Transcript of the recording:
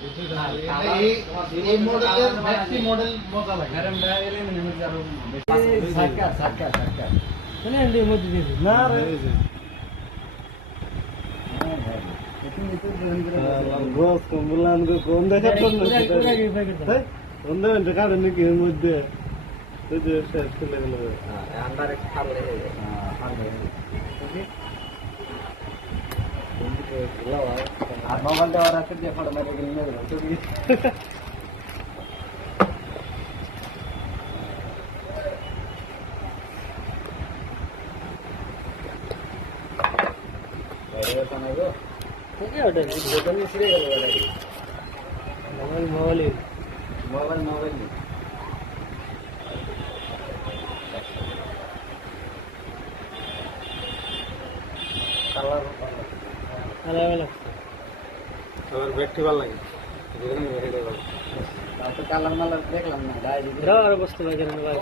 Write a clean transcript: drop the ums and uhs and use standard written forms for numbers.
এই মডেলের maxi model মজা লাগে না রে গোস কমলান গো কোন দেখা তো না কোন দেখা কারণ নাকি এর মধ্যে তো যে শেষ করে গেল আন্ডারে খাল লেগে যায় ওকে আর মোবাইলটা আর আছে যে ফটো মেরে গেল না তো কি আরে বানাবো ওকে ওটা যেটা নিয়ে ছিড়ে গেল ওটা মোবাইল কালার ভালো আর ব্যাটারি ভালো লাগে যেখানে ব্যাটারি ভালো কালার মালার দেখলাম না গায়ে দিতে আর বস্তু লাগে না ভাই